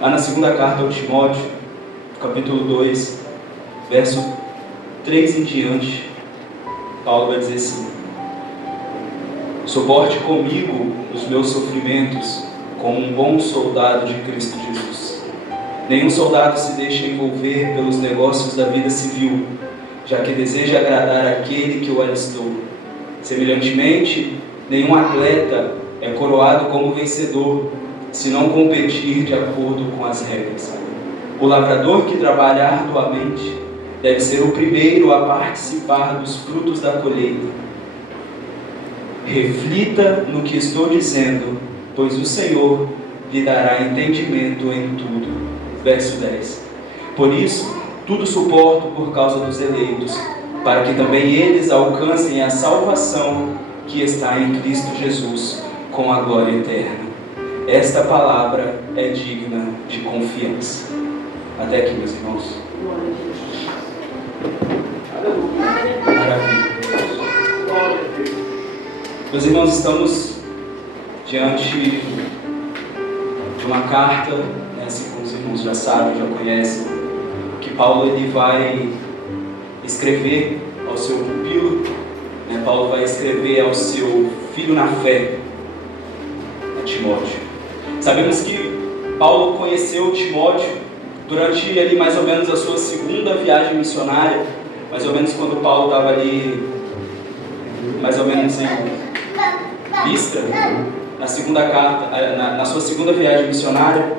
Lá na segunda carta ao Timóteo, capítulo 2, verso 3 em diante, Paulo vai dizer assim: suporte comigo os meus sofrimentos como um bom soldado de Cristo Jesus. Nenhum soldado se deixa envolver pelos negócios da vida civil, já que deseja agradar aquele que o alistou. Semelhantemente, nenhum atleta é coroado como vencedor, se não competir de acordo com as regras. O lavrador que trabalha arduamente deve ser o primeiro a participar dos frutos da colheita. Reflita no que estou dizendo, pois o Senhor lhe dará entendimento em tudo. Verso 10. Por isso, tudo suporto por causa dos eleitos, para que também eles alcancem a salvação que está em Cristo Jesus, com a glória eterna. Esta palavra é digna de confiança. Até aqui, meus irmãos. Maravilha. Meus irmãos, estamos diante de uma carta, né, assim como os irmãos já sabem, já conhecem, que Paulo ele vai escrever ao seu pupilo, né? Paulo vai escrever ao seu filho na fé, a Timóteo. Sabemos que Paulo conheceu Timóteo durante ali mais ou menos a sua segunda viagem missionária, mais ou menos quando Paulo estava ali, mais ou menos em Listra, na segunda carta, na sua segunda viagem missionária.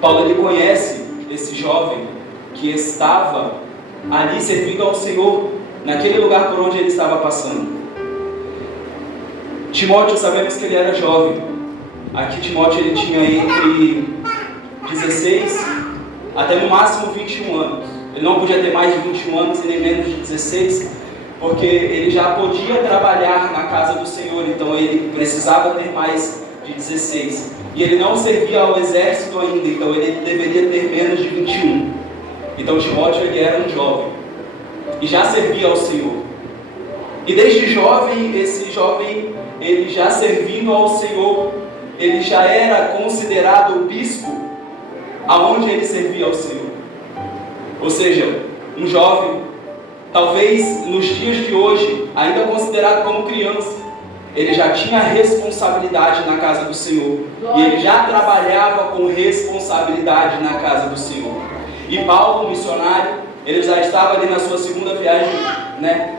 Paulo ele conhece esse jovem que estava ali servindo ao Senhor, naquele lugar por onde ele estava passando. Timóteo, sabemos que ele era jovem. Aqui Timóteo ele tinha entre 16 até no máximo 21 anos. Ele não podia ter mais de 21 anos e nem menos de 16, porque ele já podia trabalhar na casa do Senhor, então ele precisava ter mais de 16. E ele não servia ao exército ainda, então ele deveria ter menos de 21. Então Timóteo ele era um jovem e já servia ao Senhor. E desde jovem, esse jovem, ele já servindo ao Senhor, ele já era considerado o bispo aonde ele servia ao Senhor. Ou seja, um jovem, talvez nos dias de hoje, ainda considerado como criança, ele já tinha responsabilidade na casa do Senhor. E ele já trabalhava com responsabilidade na casa do Senhor. E Paulo, missionário, ele já estava ali na sua segunda viagem, né?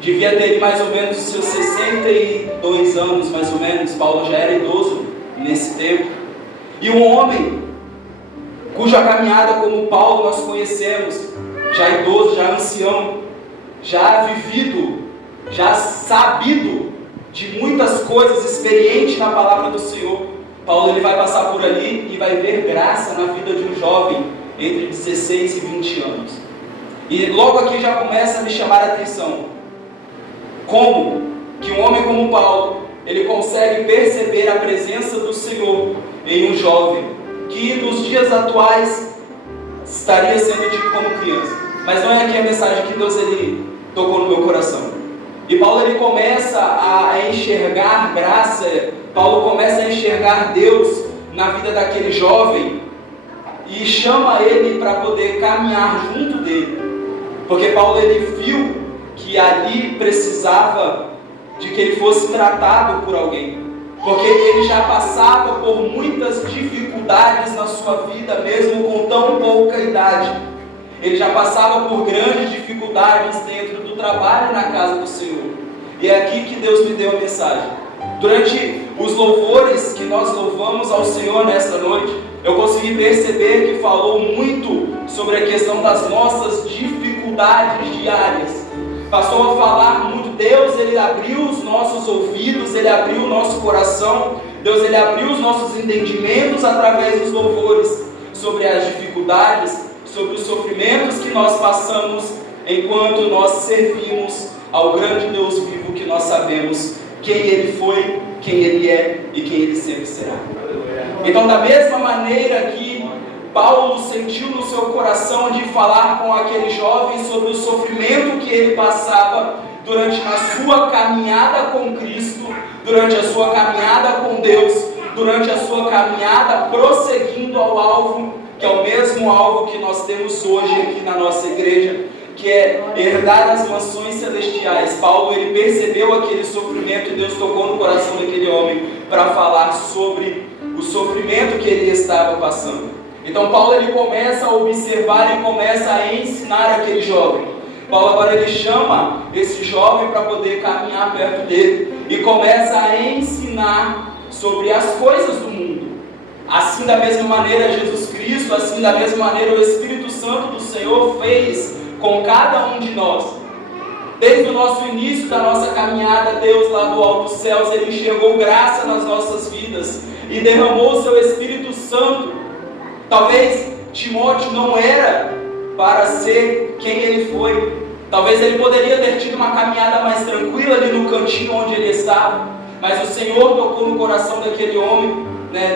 Devia ter mais ou menos seus 62 anos, mais ou menos. Paulo já era idoso nesse tempo. E um homem cuja caminhada como Paulo nós conhecemos, já idoso, já ancião, já vivido, já sabido de muitas coisas, experiente na palavra do Senhor. Paulo ele vai passar por ali e vai ver graça na vida de um jovem entre 16 e 20 anos. E logo aqui já começa a me chamar a atenção. Como que um homem como Paulo, ele consegue perceber a presença do Senhor em um jovem que nos dias atuais estaria sendo tido como criança. Mas não é aqui a mensagem que Deus ele tocou no meu coração. E Paulo ele começa a enxergar graça, Paulo começa a enxergar Deus na vida daquele jovem e chama ele para poder caminhar junto dele. Porque Paulo ele viu que ali precisava de que ele fosse tratado por alguém. Porque ele já passava por muitas dificuldades na sua vida, mesmo com tão pouca idade. Ele já passava por grandes dificuldades dentro do trabalho na casa do Senhor. E é aqui que Deus me deu a mensagem. Durante os louvores que nós louvamos ao Senhor nesta noite, eu consegui perceber que falou muito sobre a questão das nossas dificuldades diárias. Passou a falar muito. Deus ele abriu os nossos ouvidos, ele abriu o nosso coração, Deus ele abriu os nossos entendimentos através dos louvores sobre as dificuldades, sobre os sofrimentos que nós passamos enquanto nós servimos ao grande Deus vivo que nós sabemos quem Ele foi, quem Ele é e quem Ele sempre será. Então, da mesma maneira que Paulo sentiu no seu coração de falar com aquele jovem sobre o sofrimento que ele passava durante a sua caminhada com Cristo, durante a sua caminhada com Deus, durante a sua caminhada prosseguindo ao alvo, mesmo alvo que nós temos hoje aqui na nossa igreja, que é herdar as mansões celestiais. Paulo, ele percebeu aquele sofrimento e Deus tocou no coração daquele homem para falar sobre o sofrimento que ele estava passando. Então Paulo, ele começa a observar e começa a ensinar aquele jovem. Paulo agora ele chama esse jovem para poder caminhar perto dele e começa a ensinar sobre as coisas do mundo. Assim, da mesma maneira, Jesus Cristo, assim da mesma maneira, o Espírito Santo do Senhor fez com cada um de nós. Desde o nosso início da nossa caminhada, Deus lá do alto dos céus, Ele enxergou graça nas nossas vidas e derramou o seu Espírito Santo. Talvez Timóteo não era para ser quem ele foi. Talvez ele poderia ter tido uma caminhada mais tranquila ali no cantinho onde ele estava. Mas o Senhor tocou no coração daquele homem,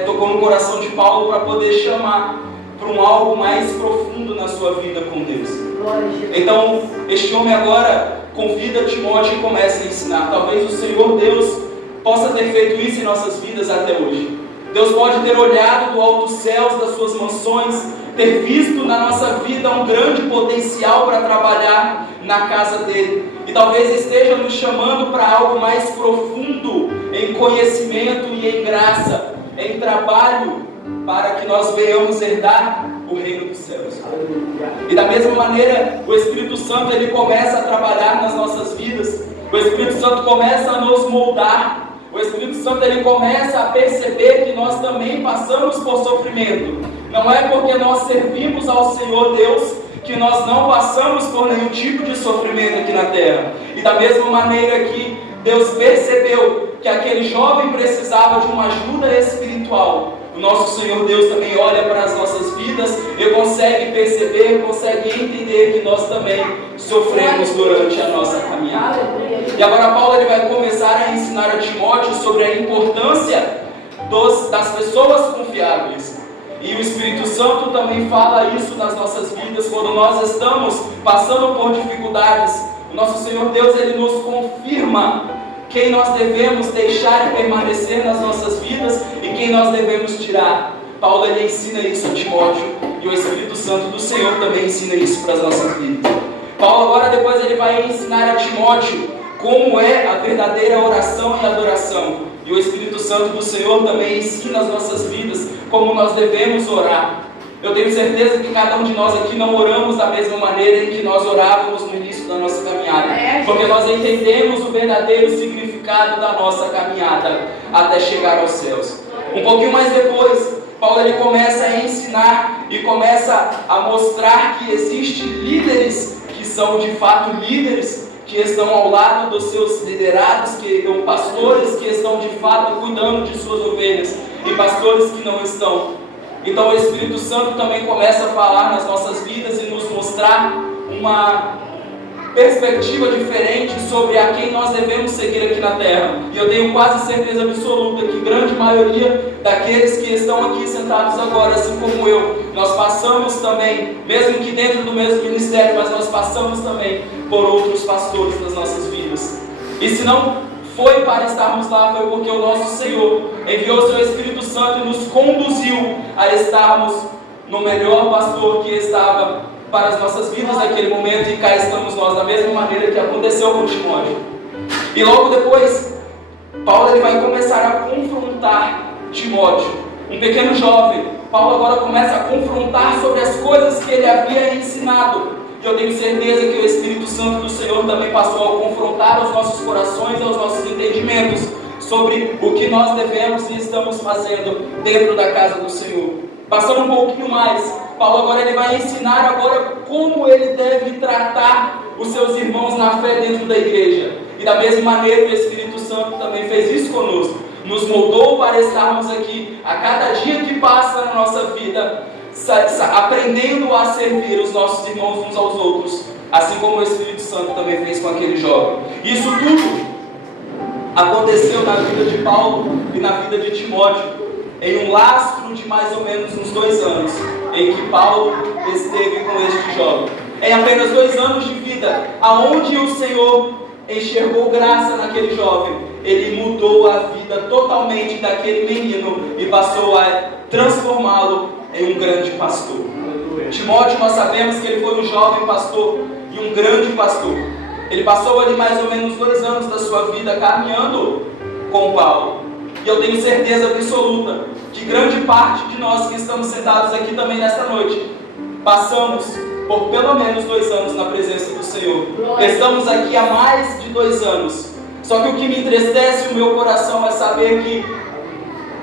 tocou no coração de Paulo para poder chamar para um algo mais profundo na sua vida com Deus. Então, este homem agora convida Timóteo e começa a ensinar. Talvez o Senhor Deus possa ter feito isso em nossas vidas até hoje. Deus pode ter olhado do alto dos céus, das suas mansões, ter visto na nossa vida um grande potencial para trabalhar na casa dele. E talvez esteja nos chamando para algo mais profundo em conhecimento e em graça, em trabalho, para que nós venhamos herdar o reino dos céus. E da mesma maneira, o Espírito Santo ele começa a trabalhar nas nossas vidas. O Espírito Santo começa a nos moldar. O Espírito Santo ele começa a perceber que nós também passamos por sofrimento. Não é porque nós servimos ao Senhor Deus que nós não passamos por nenhum tipo de sofrimento aqui na terra. E da mesma maneira que Deus percebeu que aquele jovem precisava de uma ajuda espiritual, o nosso Senhor Deus também olha para as nossas vidas e consegue perceber, consegue entender que nós também sofremos durante a nossa caminhada. E agora Paulo ele vai começar a ensinar a Timóteo sobre a importância das pessoas confiáveis. E o Espírito Santo também fala isso nas nossas vidas, quando nós estamos passando por dificuldades. O nosso Senhor Deus ele nos confirma quem nós devemos deixar e permanecer nas nossas vidas e quem nós devemos tirar. Paulo ele ensina isso a Timóteo e o Espírito Santo do Senhor também ensina isso para as nossas vidas. Paulo agora depois ele vai ensinar a Timóteo como é a verdadeira oração e adoração. E o Espírito Santo do Senhor também ensina as nossas vidas como nós devemos orar. Eu tenho certeza que cada um de nós aqui não oramos da mesma maneira em que nós orávamos no início da nossa caminhada, porque nós entendemos o verdadeiro significado da nossa caminhada até chegar aos céus. Um pouquinho mais depois, Paulo ele começa a ensinar e começa a mostrar que existem líderes que são de fato líderes, que estão ao lado dos seus liderados, que são pastores que estão de fato cuidando de suas ovelhas, e pastores que não estão. Então o Espírito Santo também começa a falar nas nossas vidas e nos mostrar uma perspectiva diferente sobre a quem nós devemos seguir aqui na terra. E eu tenho quase certeza absoluta que grande maioria daqueles que estão aqui sentados agora, assim como eu, nós passamos também, mesmo que dentro do mesmo ministério, mas nós passamos também por outros pastores nas nossas vidas. E se não foi para estarmos lá, foi porque o nosso Senhor enviou o seu Espírito Santo e nos conduziu a estarmos no melhor pastor que estava para as nossas vidas naquele momento, e cá estamos nós, da mesma maneira que aconteceu com Timóteo. E logo depois, Paulo ele vai começar a confrontar Timóteo, um pequeno jovem. Paulo agora começa a confrontar sobre as coisas que ele havia ensinado. E eu tenho certeza que o Espírito Santo do Senhor também passou a confrontar os nossos corações e os nossos entendimentos sobre o que nós devemos e estamos fazendo dentro da casa do Senhor. Passando um pouquinho mais, Paulo agora ele vai ensinar agora como ele deve tratar os seus irmãos na fé dentro da igreja. E da mesma maneira o Espírito Santo também fez isso conosco. Nos moldou para estarmos aqui a cada dia que passa na nossa vida, aprendendo a servir os nossos irmãos uns aos outros, assim como o Espírito Santo também fez com aquele jovem. Isso tudo aconteceu na vida de Paulo e na vida de Timóteo, em um lastro de mais ou menos uns 2 anos, em que Paulo esteve com este jovem. Em apenas 2 anos de vida, aonde o Senhor enxergou graça naquele jovem, ele mudou a vida totalmente daquele menino e passou a transformá-lo em um grande pastor. Timóteo, nós sabemos que ele foi um jovem pastor e um grande pastor. Ele passou ali mais ou menos 2 anos da sua vida caminhando com Paulo. E eu tenho certeza absoluta que grande parte de nós que estamos sentados aqui também nesta noite, passamos por pelo menos 2 anos na presença do Senhor. Estamos aqui há mais de 2 anos. Só que o que me entristece o meu coração é saber que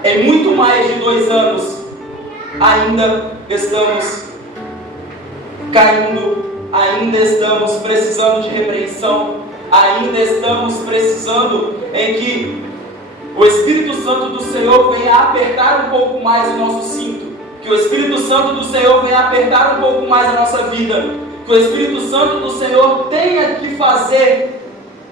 em muito mais de 2 anos ainda estamos caindo, ainda estamos precisando de repreensão, ainda estamos precisando em que o Espírito Santo do Senhor venha apertar um pouco mais o nosso cinto, que o Espírito Santo do Senhor venha apertar um pouco mais a nossa vida, que o Espírito Santo do Senhor tenha que fazer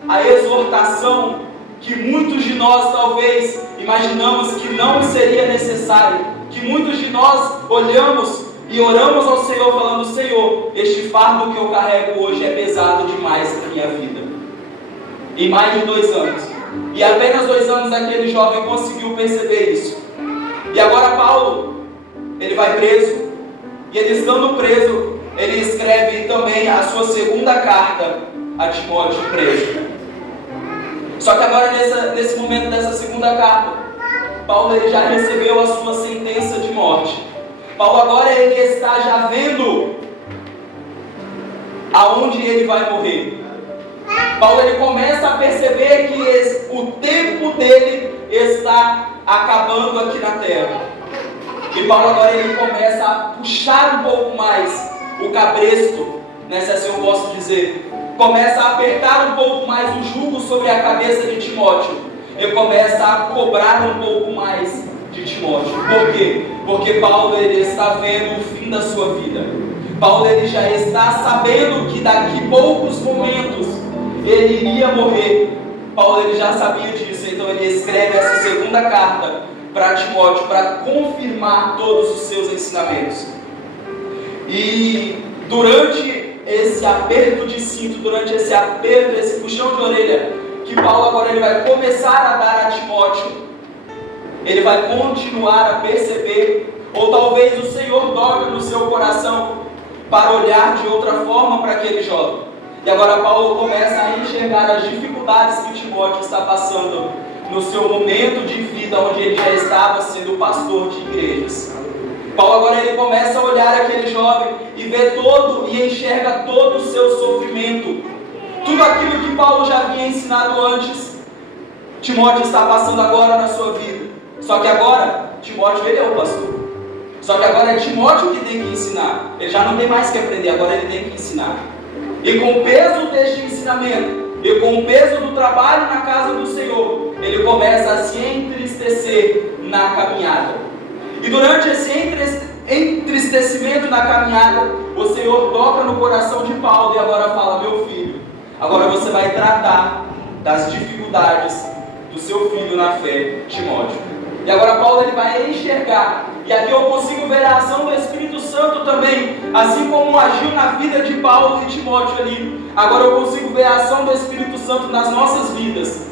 a exortação que muitos de nós talvez imaginamos que não seria necessário, que muitos de nós olhamos e oramos ao Senhor falando: Senhor, este fardo que eu carrego hoje é pesado demais para a minha vida. Em mais de 2 anos, e apenas 2 anos aquele jovem conseguiu perceber isso. E agora Paulo, ele vai preso, e ele estando preso, ele escreve também a sua segunda carta a Timóteo preso. Só que agora nesse momento dessa segunda carta, Paulo ele já recebeu a sua sentença de morte. Paulo agora ele está já vendo aonde ele vai morrer. Paulo ele começa a perceber que o tempo dele está acabando aqui na terra. E Paulo agora ele começa a puxar um pouco mais o cabresto, né, se assim eu posso dizer. Começa a apertar um pouco mais o jugo sobre a cabeça de Timóteo. Ele começa a cobrar um pouco mais de Timóteo. Por quê? Porque Paulo ele está vendo o fim da sua vida. Paulo ele já está sabendo que daqui a poucos momentos ele iria morrer. Paulo ele já sabia disso, então ele escreve essa segunda carta para Timóteo para confirmar todos os seus ensinamentos. E durante esse aperto de cinto, durante esse aperto, esse puxão de orelha que Paulo agora ele vai começar a dar a Timóteo, ele vai continuar a perceber, ou talvez o Senhor toque no seu coração para olhar de outra forma para aquele jovem. E agora Paulo começa a enxergar as dificuldades que Timóteo está passando no seu momento de vida, onde ele já estava sendo pastor de igrejas. Paulo agora ele começa a olhar aquele jovem e vê todo e enxerga todo o seu sofrimento. Tudo aquilo que Paulo já havia ensinado antes, Timóteo está passando agora na sua vida. Só que agora, Timóteo ele é o pastor. Só que agora é Timóteo que tem que ensinar. Ele já não tem mais que aprender, agora ele tem que ensinar. E com o peso deste ensinamento, e com o peso do trabalho na casa do Senhor, ele começa a se entristecer na caminhada. E durante esse entristecimento na caminhada, o Senhor toca no coração de Paulo e agora fala: meu filho, agora você vai tratar das dificuldades do seu filho na fé, Timóteo. E agora Paulo ele vai enxergar, e aqui eu consigo ver a ação do Espírito Santo também, assim como agiu na vida de Paulo e Timóteo ali. Agora eu consigo ver a ação do Espírito Santo nas nossas vidas,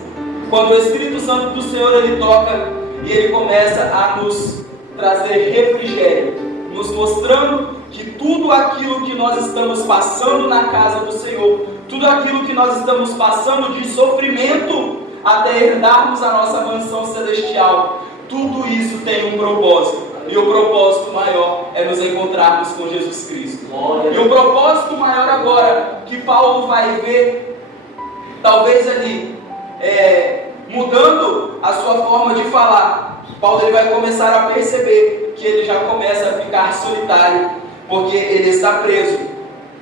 quando o Espírito Santo do Senhor ele toca e ele começa a nos trazer refrigério, nos mostrando que tudo aquilo que nós estamos passando na casa do Senhor, tudo aquilo que nós estamos passando de sofrimento até herdarmos a nossa mansão celestial, tudo isso tem um propósito, e o propósito maior é nos encontrarmos com Jesus Cristo. E o propósito maior agora que Paulo vai ver, talvez ali, mudando a sua forma de falar, Paulo ele vai começar a perceber que ele já começa a ficar solitário, porque ele está preso.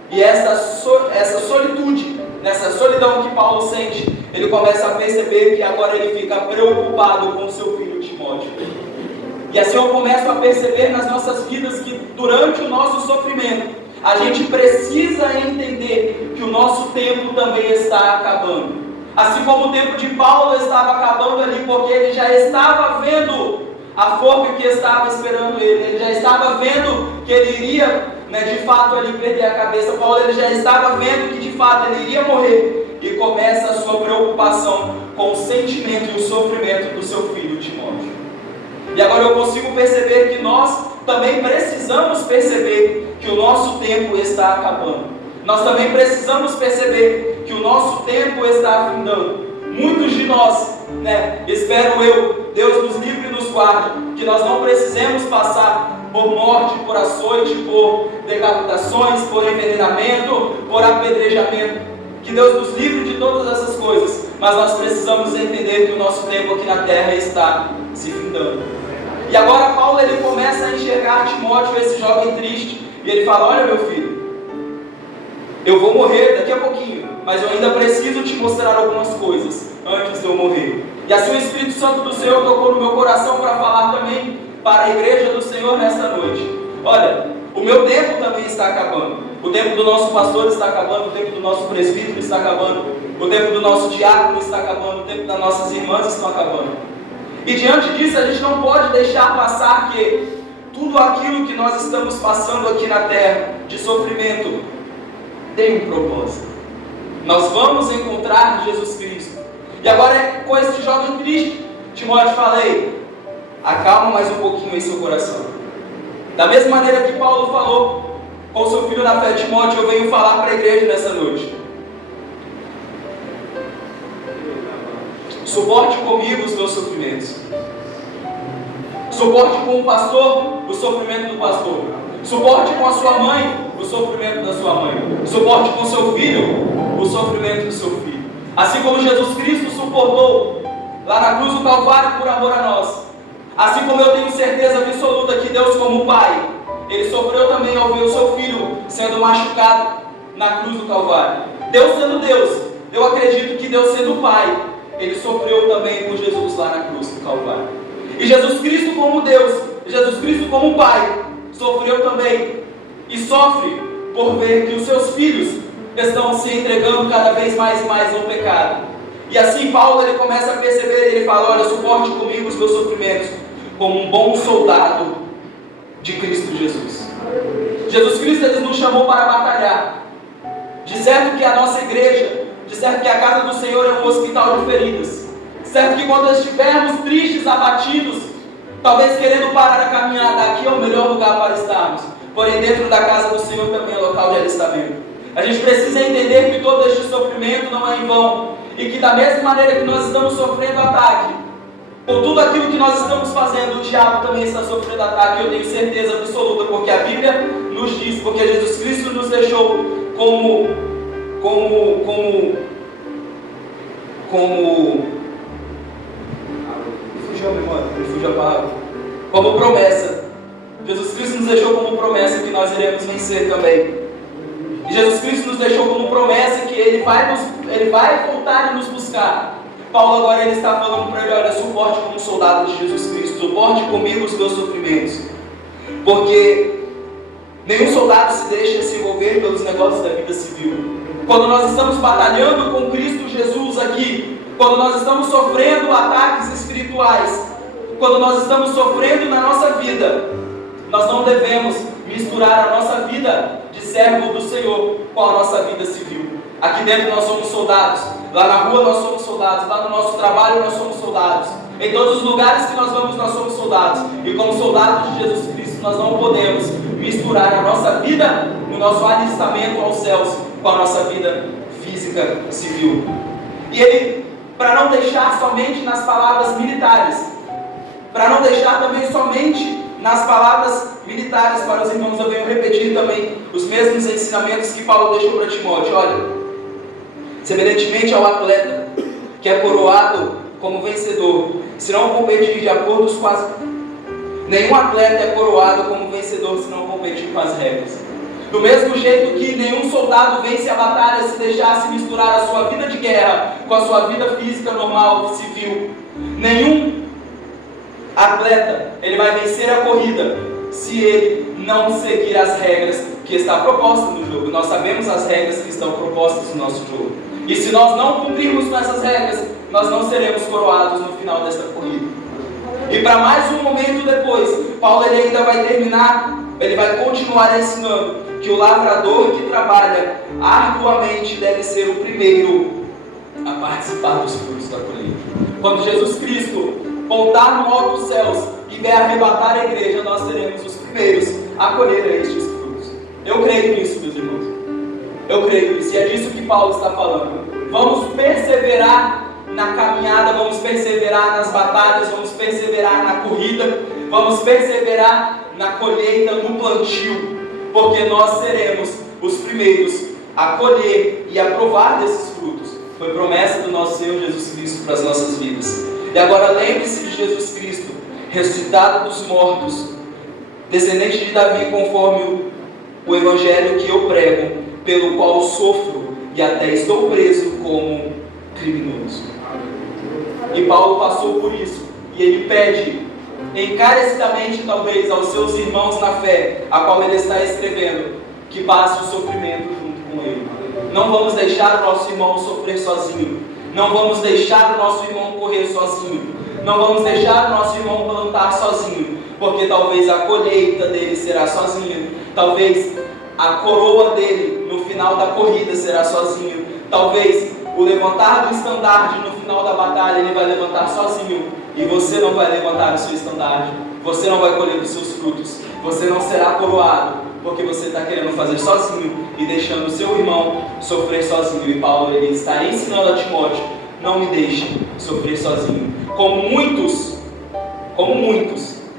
E essa solitude, nessa solidão que Paulo sente, ele começa a perceber que agora ele fica preocupado com seu filho Timóteo. E assim eu começo a perceber nas nossas vidas que durante o nosso sofrimento, a gente precisa entender que o nosso tempo também está acabando. Assim como o tempo de Paulo estava acabando ali, porque ele já estava vendo a forca que estava esperando ele já estava vendo que ele iria, de fato, ali perder a cabeça. Paulo ele já estava vendo que de fato ele iria morrer, e começa a sua preocupação com o sentimento e o sofrimento do seu filho Timóteo. E agora eu consigo perceber que nós, também precisamos perceber que o nosso tempo está acabando. Nós também precisamos perceber que o nosso tempo está afindando. Muitos de nós, espero eu, Deus nos livre e nos guarde, que nós não precisemos passar por morte, por açoite, por decapitações, por envenenamento, por apedrejamento. Que Deus nos livre de todas essas coisas, mas nós precisamos entender que o nosso tempo aqui na terra está se findando. E agora Paulo ele começa a enxergar Timóteo, esse jovem triste, e ele fala: olha meu filho, eu vou morrer daqui a pouquinho, mas eu ainda preciso te mostrar algumas coisas antes de eu morrer. E assim o Espírito Santo do Senhor tocou no meu coração para falar também para a igreja do Senhor nesta noite. Olha, o meu tempo também está acabando. O tempo do nosso pastor está acabando, o tempo do nosso presbítero está acabando, o tempo do nosso diácono está acabando, o tempo das nossas irmãs está acabando. E diante disso a gente não pode deixar passar que tudo aquilo que nós estamos passando aqui na terra, de sofrimento, tem um propósito. Nós vamos encontrar Jesus Cristo. E agora com este jovem triste, Timóteo falei, acalma mais um pouquinho em seu coração. Da mesma maneira que Paulo falou com seu filho na fé, Timóteo, eu venho falar para a igreja nessa noite. Suporte comigo os meus sofrimentos. Suporte com o pastor o sofrimento do pastor. Suporte com a sua mãe o sofrimento da sua mãe. Suporte com seu filho o sofrimento do seu filho. Assim como Jesus Cristo suportou lá na cruz do Calvário por amor a nós. Assim como eu tenho certeza absoluta que Deus, como Pai, Ele sofreu também ao ver o seu filho sendo machucado na cruz do Calvário. Deus sendo Deus, eu acredito que Deus sendo Pai, Ele sofreu também por Jesus lá na cruz do Calvário. E Jesus Cristo como Deus, Jesus Cristo como Pai, sofreu também e sofre por ver que os seus filhos estão se entregando cada vez mais e mais ao pecado. E assim Paulo ele começa a perceber, ele fala: olha, suporte comigo os meus sofrimentos como um bom soldado de Cristo Jesus. Jesus Cristo ele nos chamou para batalhar. De certo que a nossa igreja, de certo que a casa do Senhor é um hospital de feridas. De certo que quando estivermos tristes, abatidos, talvez querendo parar a caminhada, aqui é o melhor lugar para estarmos. Porém dentro da casa do Senhor também é local de alistamento. A gente precisa entender que todo este sofrimento não é em vão. E que da mesma maneira que nós estamos sofrendo ataque, por tudo aquilo que nós estamos fazendo, o diabo também está sofrendo ataque. Eu tenho certeza absoluta, porque a Bíblia nos diz, porque Jesus Cristo nos deixou fugiu a memória, fugiu a palavra, como promessa. Jesus Cristo nos deixou como promessa que nós iremos vencer também. E Jesus Cristo nos deixou como promessa que Ele vai voltar e nos buscar. Paulo agora ele está falando para ele: olha, suporte como soldado de Jesus Cristo, suporte comigo os meus sofrimentos. Porque nenhum soldado se deixa se envolver pelos negócios da vida civil. Quando nós estamos batalhando com Cristo Jesus aqui, quando nós estamos sofrendo ataques espirituais, quando nós estamos sofrendo na nossa vida, nós não devemos misturar a nossa vida de servo do Senhor com a nossa vida civil. Aqui dentro nós somos soldados, lá na rua nós somos soldados, lá no nosso trabalho nós somos soldados, em todos os lugares que nós vamos nós somos soldados. E como soldados de Jesus Cristo nós não podemos misturar a nossa vida, o nosso alistamento aos céus, com a nossa vida física civil. E ele, para não deixar somente nas palavras militares, para não deixar também somente nas palavras militares para os irmãos, eu venho repetir também os mesmos ensinamentos que Paulo deixou para Timóteo. Olha, semelhantemente ao atleta que é coroado como vencedor, se não competir de acordo com as... Nenhum atleta é coroado como vencedor se não competir com as regras. Do mesmo jeito que nenhum soldado vence a batalha se deixasse misturar a sua vida de guerra com a sua vida física normal, civil. Nenhum atleta ele vai vencer a corrida se ele não seguir as regras que estão propostas no jogo. Nós sabemos as regras que estão propostas no nosso jogo. E se nós não cumprirmos com essas regras, nós não seremos coroados no final desta corrida. E para mais um momento depois, Paulo ele ainda vai terminar, ele vai continuar ensinando que o lavrador que trabalha arduamente deve ser o primeiro a participar dos frutos da colheita. Quando Jesus Cristo voltar no alto dos céus e vier arrebatar a igreja, nós seremos os primeiros. primeiros a colher estes frutos. Eu creio nisso, meus irmãos. Eu creio nisso, e é disso que Paulo está falando. Vamos perseverar na caminhada, vamos perseverar nas batalhas, vamos perseverar na corrida, vamos perseverar na colheita, no plantio, porque nós seremos os primeiros a colher e a provar desses frutos. Foi promessa do nosso Senhor Jesus Cristo para as nossas vidas. E agora lembre-se de Jesus Cristo, ressuscitado dos mortos, descendente de Davi, conforme o evangelho que eu prego, pelo qual sofro e até estou preso como criminoso. E Paulo passou por isso, e ele pede encarecidamente, talvez, aos seus irmãos na fé, a qual ele está escrevendo, que passe o sofrimento junto com ele. Não vamos deixar o nosso irmão sofrer sozinho. Não vamos deixar o nosso irmão correr sozinho. Não vamos deixar o nosso irmão plantar sozinho, porque talvez a colheita dele será sozinho. Talvez a coroa dele no final da corrida será sozinho. Talvez o levantar do estandarte no final da batalha ele vai levantar sozinho. E você não vai levantar o seu estandarte. Você não vai colher os seus frutos. Você não será coroado, porque você está querendo fazer sozinho e deixando o seu irmão sofrer sozinho. E Paulo ele está ensinando a Timóteo: não me deixe sofrer sozinho. Como muitos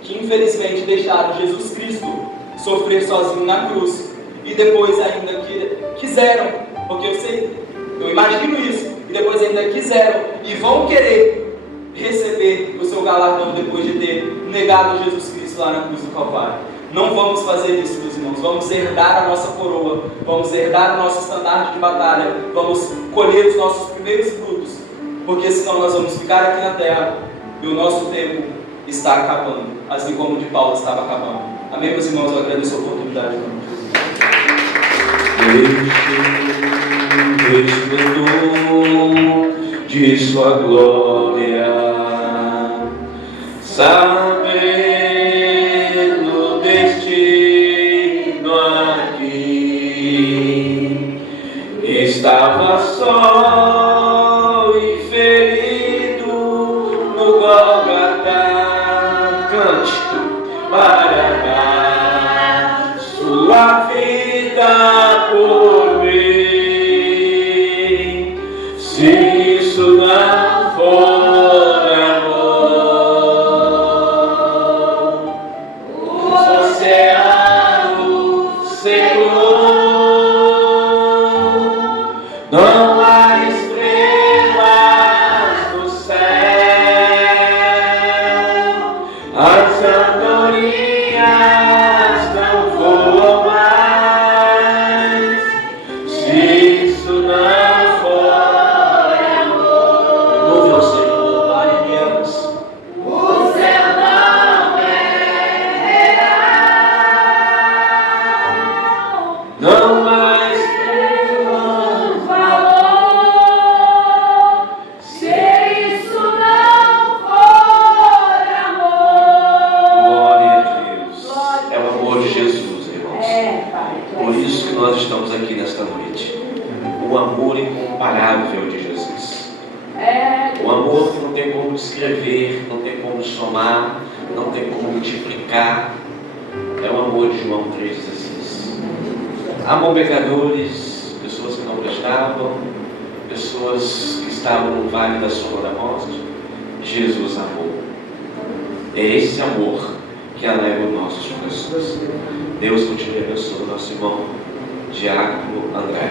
que infelizmente deixaram Jesus Cristo sofrer sozinho na cruz e depois ainda quiseram, porque eu imagino isso, e depois ainda quiseram e vão querer receber o seu galardão depois de ter negado Jesus Cristo lá na cruz do Calvário. Não vamos fazer isso, meus irmãos. Vamos herdar a nossa coroa, vamos herdar o nosso estandarte de batalha, vamos colher os nossos primeiros frutos, porque senão nós vamos ficar aqui na terra e o nosso tempo está acabando, assim como o de Paulo estava acabando. Amém, meus irmãos? Eu agradeço a oportunidade. Desfrutou de sua glória, sabendo destino aqui, estava só e ferido no Gólgota. Cante para dar sua vida por mim. Se isso não for amor, o oceano secou, não há estrelas no céu, as andorinhas não voam mais. Se isso não for amor, ouve ao Senhor, aleluia. O céu não é real, Não mais não valor, se isso não for amor. glória a Deus. É o amor de Jesus, irmãos. Pai. Por isso que nós estamos aqui nesta noite. O amor incomparável de Jesus. O amor que não tem como descrever, não tem como somar, não tem como multiplicar. É o amor de João 3,16. Amou pecadores, pessoas que não prestavam, pessoas que estavam no vale da sombra da morte. Jesus amou. É esse amor que alegra os nossos corações. Deus continue abençoando o nosso irmão Diácono André.